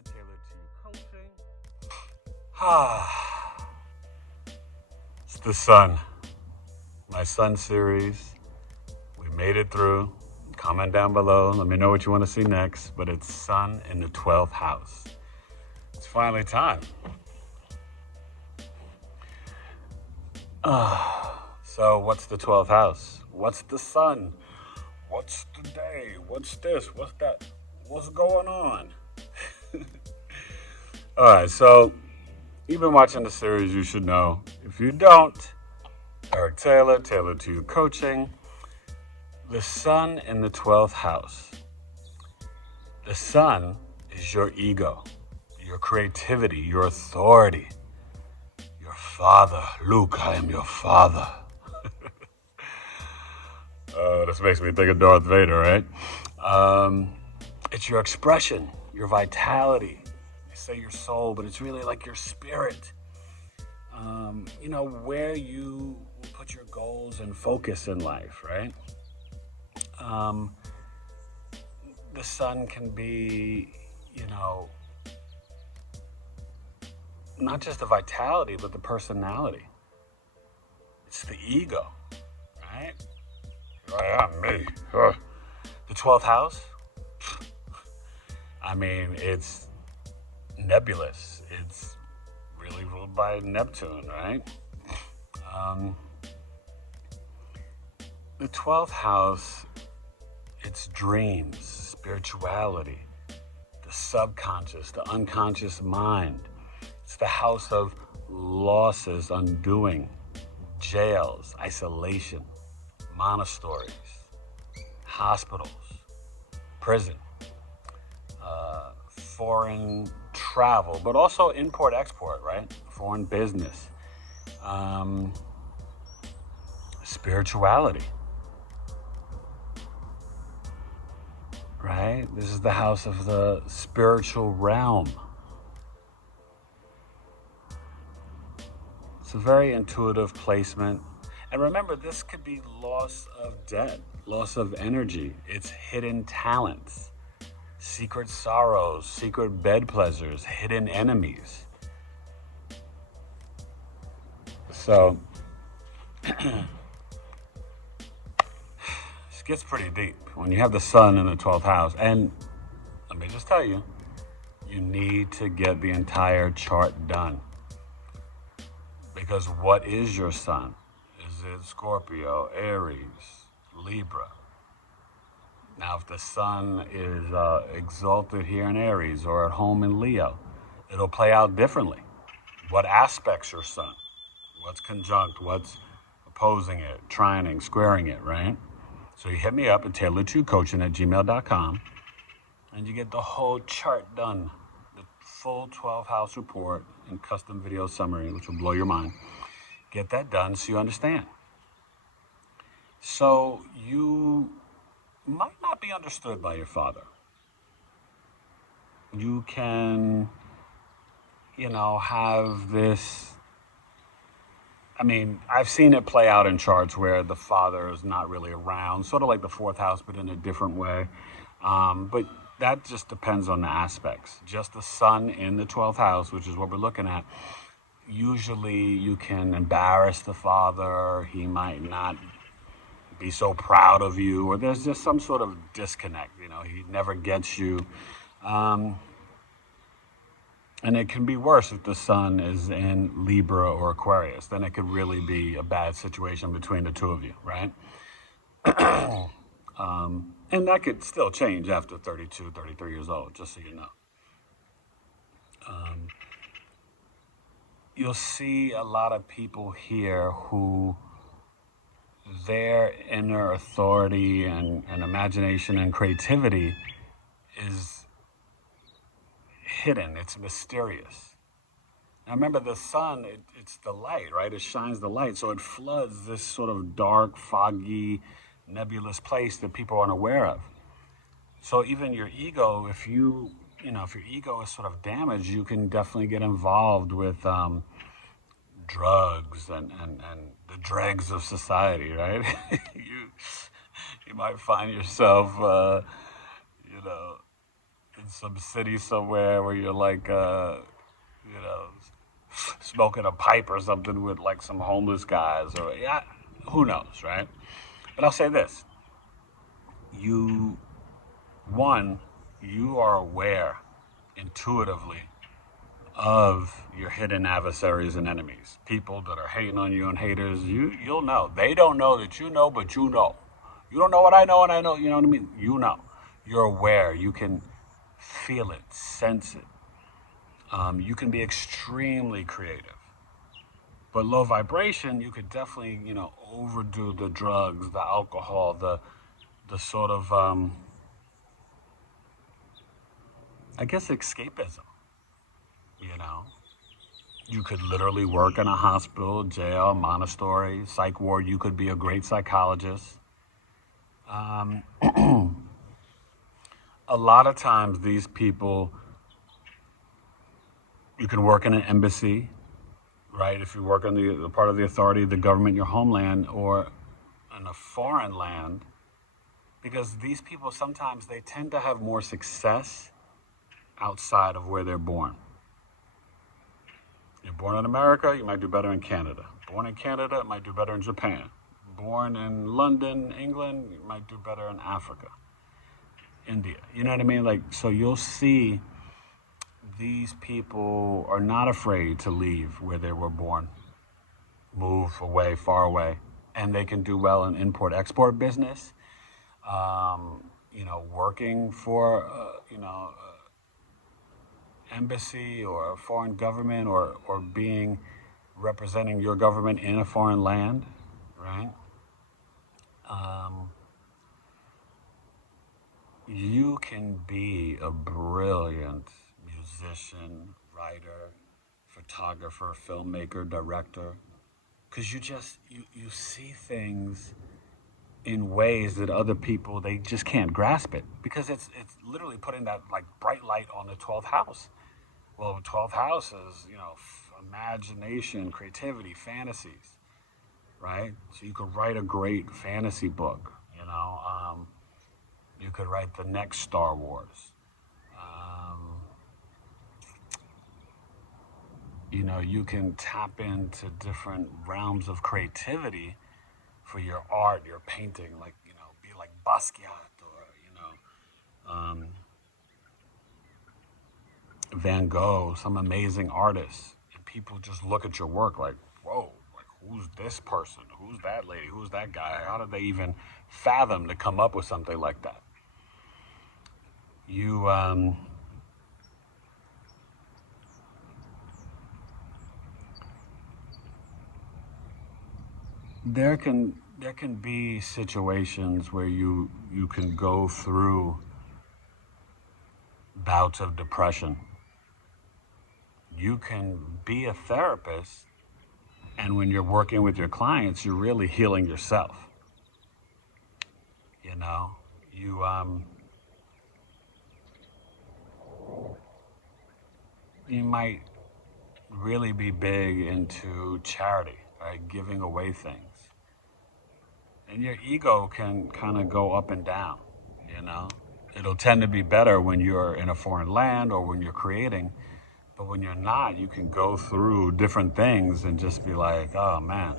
tailored to you coaching. It's the sun. My sun series. We made it through. Comment down below. Let me know what you want to see next. But it's sun in the 12th house. It's finally time. So what's the 12th house? What's the sun? What's the day? What's this? What's that? What's going on? All right, so you've been watching the series, you should know. If you don't, Eric Taylor, Tailored to You Coaching, the sun in the 12th house. The sun is your ego, your creativity, your authority, your father. Luke, I am your father. This makes me think of Darth Vader, right? It's your expression, your vitality. You say your soul, but it's really like your spirit. Where you put your goals and focus in life, right? The sun can be, not just the vitality, but the personality. It's the ego, right? Here I am, me. The 12th house, it's nebulous. It's really ruled by Neptune, right? The 12th house, it's dreams, spirituality, the subconscious, the unconscious mind. It's the house of losses, undoing, jails, isolation, monasteries, hospitals, prison, foreign travel, but also import-export, right? Foreign business, spirituality, right? This is the house of the spiritual realm. It's a very intuitive placement. And remember, this could be loss of debt, loss of energy. It's hidden talents, secret sorrows, secret bed pleasures, hidden enemies. So, this gets pretty deep when you have the sun in the 12th house. And let me just tell you, you need to get the entire chart done. Because what is your sun? Is it Scorpio, Aries, Libra? Now, if the sun is exalted here in Aries or at home in Leo, it'll play out differently. What aspects your sun? What's conjunct? What's opposing it? Trining, squaring it, right? So you hit me up at tailoredtocoaching@gmail.com and you get the whole chart done. The full 12 house report and custom video summary, which will blow your mind. Get that done so you understand. So you might not be understood by your father. You can, have this. I've seen it play out in charts where the father is not really around, sort of like the 4th house, but in a different way. But that just depends on the aspects. Just the sun in the 12th house, which is what we're looking at. Usually you can embarrass the father. He might not be so proud of you, or there's just some sort of disconnect. He never gets you. And it can be worse if the sun is in Libra or Aquarius. Then it could really be a bad situation between the two of you, right? And that could still change after 32, 33 years old, just so you know. You'll see a lot of people here who their inner authority and imagination and creativity is hidden. It's mysterious. Now remember, the sun, it's the light, right? It shines the light, so it floods this sort of dark, foggy, nebulous place that people aren't aware of. So even your ego, if your ego is sort of damaged, you can definitely get involved with drugs and the dregs of society, right? you might find yourself, in some city somewhere where you're like, you know, smoking a pipe or something with like some homeless guys, or yeah, who knows, right? But I'll say this: you, one, you are aware intuitively of your hidden adversaries and enemies, people that are hating on you and haters. You'll know. They don't know that you know, but you know. You don't know what I know, and I know. You know what I mean? You know. You're aware. You can feel it, sense it. You can be extremely creative. But low vibration, you could definitely, overdo the drugs, the alcohol, the sort of, I guess, escapism. You know, you could literally work in a hospital, jail, monastery, psych ward. You could be a great psychologist. Um, a lot of times, these people, you can work in an embassy, right? If you work on the part of the authority, the government, your homeland, or in a foreign land, because these people sometimes they tend to have more success outside of where they're born. You're born in America, you might do better in Canada. Born in Canada, it might do better in Japan. Born in London, England, you might do better in Africa, India. You know what I mean? Like, so you'll see these people are not afraid to leave where they were born, move away, far away, and they can do well in import-export business. Working for, embassy or a foreign government, or being representing your government in a foreign land, right? You can be a brilliant musician, writer, photographer, filmmaker, director, because you see things in ways that other people, they just can't grasp it, because it's literally putting that like bright light on the 12th house. Well, the 12th house is, imagination, creativity, fantasies, right? So you could write a great fantasy book, you could write the next Star Wars. Um, you can tap into different realms of creativity for your art, your painting, like, be like Basquiat, or, Van Gogh, some amazing artists. And people just look at your work like, whoa, like, who's this person? Who's that lady? Who's that guy? How did they even fathom to come up with something like that? There can be situations where you can go through bouts of depression. You can be a therapist, and when you're working with your clients, you're really healing yourself. You know, you might really be big into charity, right? Giving away things. And your ego can kind of go up and down, you know? It'll tend to be better when you're in a foreign land or when you're creating. But when you're not, you can go through different things and just be like, oh man.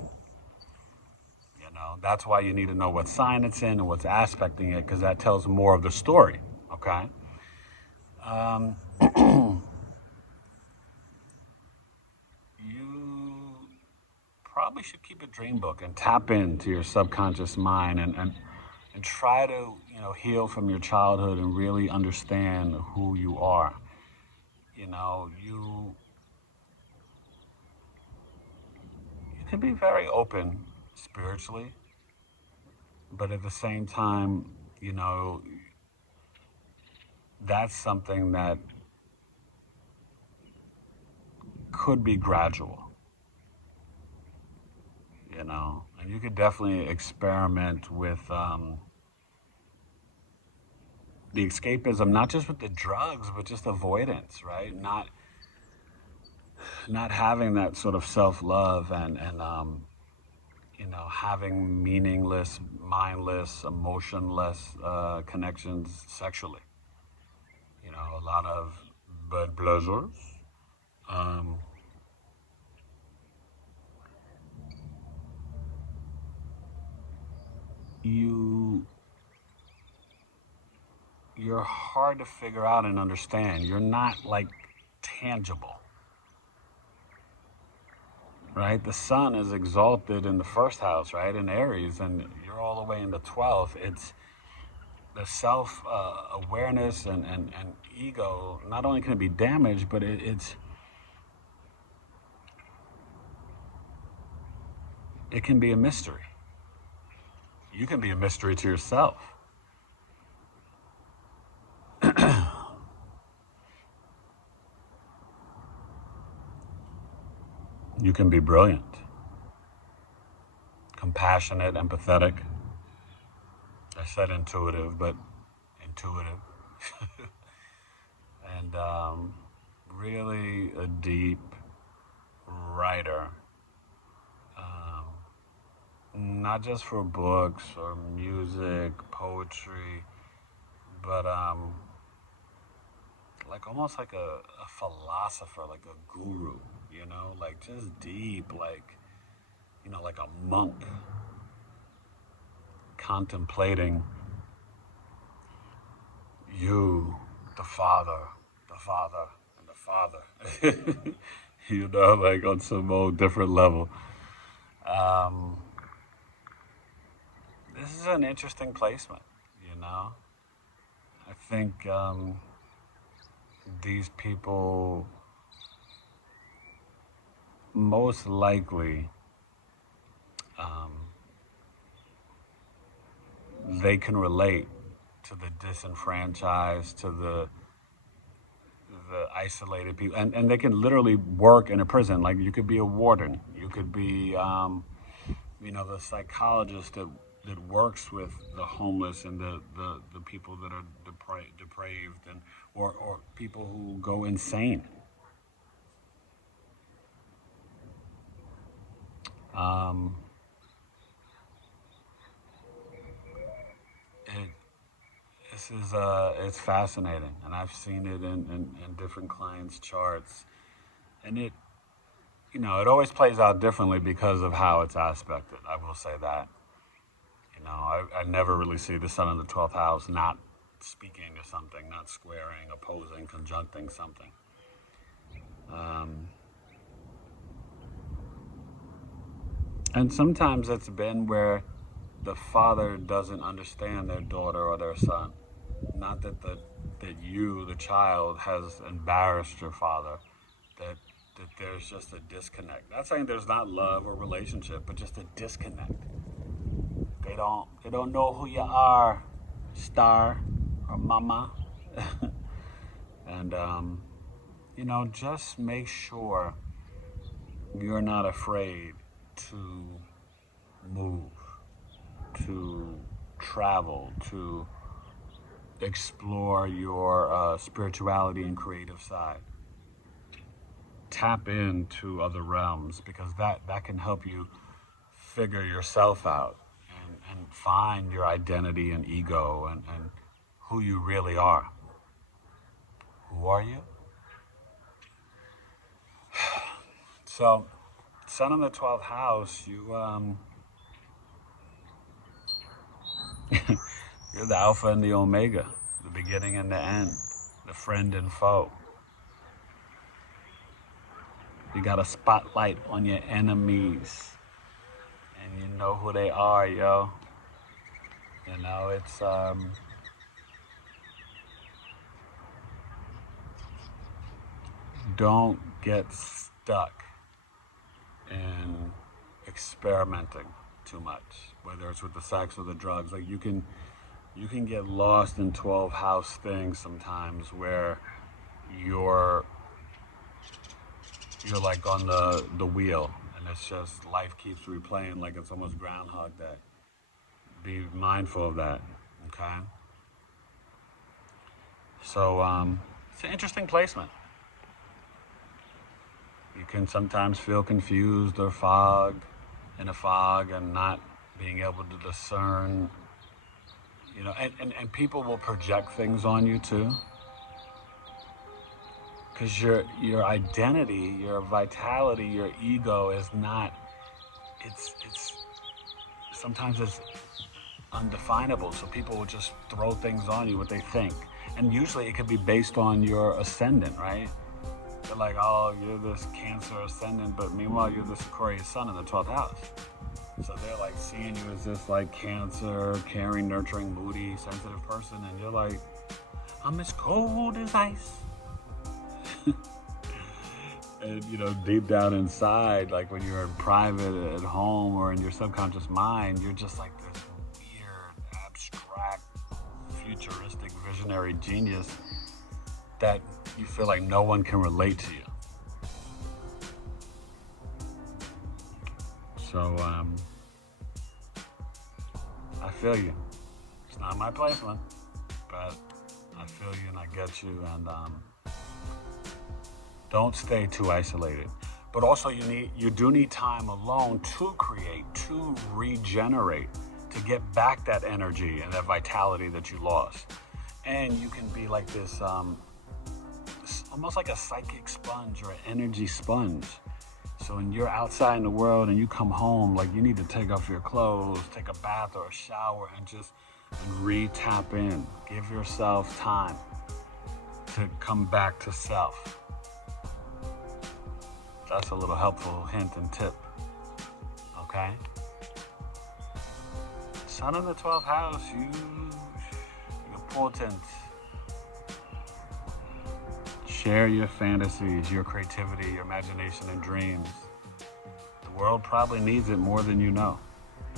That's why you need to know what sign it's in and what's aspecting it, because that tells more of the story, okay? Um, you probably should keep a dream book and tap into your subconscious mind, and try to, heal from your childhood and really understand who you are. You can be very open spiritually, but at the same time, that's something that could be gradual, and you could definitely experiment with the escapism, not just with the drugs, but just avoidance, right? Not having that sort of self-love, and having meaningless, mindless, emotionless connections sexually. a lot of bad pleasures. Um, you're hard to figure out and understand. You're not like tangible, right? The sun is exalted in the first house, right, in Aries, and you're all the way in the 12th. It's the self awareness and ego. Not only can it be damaged, but it can be a mystery. You can be a mystery to yourself. You can be brilliant, compassionate, empathetic. I said intuitive, but intuitive. And really a deep writer. Not just for books or music, poetry, but like almost like a philosopher, like a guru, like just deep, like, like a monk contemplating you, the Father, and the Father. Like on some old different level. This is an interesting placement, I think these people most likely they can relate to the disenfranchised, to the isolated people, and they can literally work in a prison. Like you could be a warden, you could be the psychologist that works with the homeless and the people that are depraved, and or people who go insane. This is it's fascinating, and I've seen it in different clients' charts, and it always plays out differently because of how it's aspected. I will say that. I never really see the sun in the 12th house not speaking to something, not squaring, opposing, conjuncting something. And sometimes it's been where the father doesn't understand their daughter or their son. Not that you, the child, has embarrassed your father. That there's just a disconnect. Not saying there's not love or relationship, but just a disconnect. They don't know who you are, star or mama. And just make sure you're not afraid to move, to travel, to explore your spirituality and creative side. Tap into other realms, because that can help you figure yourself out and find your identity and ego and who you really are. Who are you? So, sun in the 12th house, you're the alpha and the omega, the beginning and the end, the friend and foe. You got a spotlight on your enemies, and you know who they are, yo. It's don't get stuck in experimenting too much, whether it's with the sex or the drugs. Like you can get lost in 12 house things sometimes, where you're like on the wheel, and it's just life keeps replaying like it's almost Groundhog Day. Be mindful of that, okay? So it's an interesting placement. You can sometimes feel confused or in a fog and not being able to discern, and people will project things on you too. Because your identity, your vitality, your ego is not, it's sometimes it's undefinable. So people will just throw things on you, what they think. And usually it could be based on your ascendant, right? They're like, oh, you're this Cancer ascendant, but meanwhile you're this Aquarius sun in the 12th house. So they're like seeing you as this like Cancer, caring, nurturing, moody, sensitive person, and you're like, I'm as cold as ice. And deep down inside, like when you're in private at home or in your subconscious mind, you're just like this weird, abstract, futuristic, visionary genius that you feel like no one can relate to you. So, I feel you. It's not my placement, but I feel you and I get you, and don't stay too isolated. But also you do need time alone to create, to regenerate, to get back that energy and that vitality that you lost. And you can be like this, almost like a psychic sponge or an energy sponge. So when you're outside in the world and you come home, like you need to take off your clothes, take a bath or a shower, and just re-tap in. Give yourself time to come back to self. That's a little helpful hint and tip. Okay? Sun in the 12th house, you're potent. Share your fantasies, your creativity, your imagination and dreams. The world probably needs it more than you know.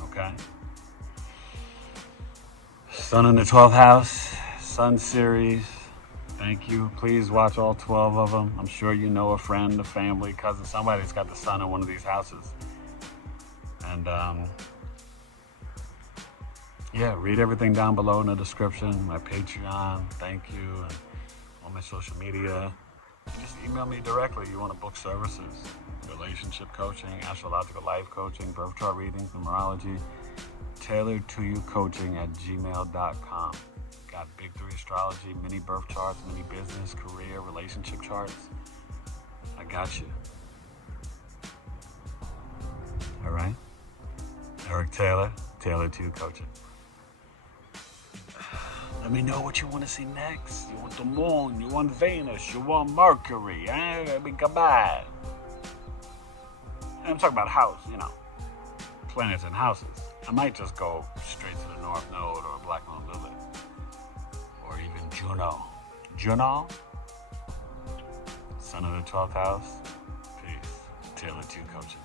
Okay? Sun in the 12th house, Sun series. Thank you. Please watch all 12 of them. I'm sure you know a friend, a family, cousin, somebody that's got the sun in one of these houses. And read everything down below in the description. My Patreon, thank you, and all my social media. Just email me directly. You want to book services, relationship coaching, astrological life coaching, birth chart readings, numerology, tailored to you coaching at gmail.com. Got Big 3 astrology, mini birth charts, mini business, career, relationship charts. I got you. All right? Eric Taylor, Tailored to You Coaching. Let me know what you want to see next. You want the moon, you want Venus, you want Mercury, I mean, come on. I'm talking about house, planets and houses. I might just go straight to the North Node or Black Moon Lilith. Or even Juno, Sun of the 12th house. Peace. Tailored to You Coaching.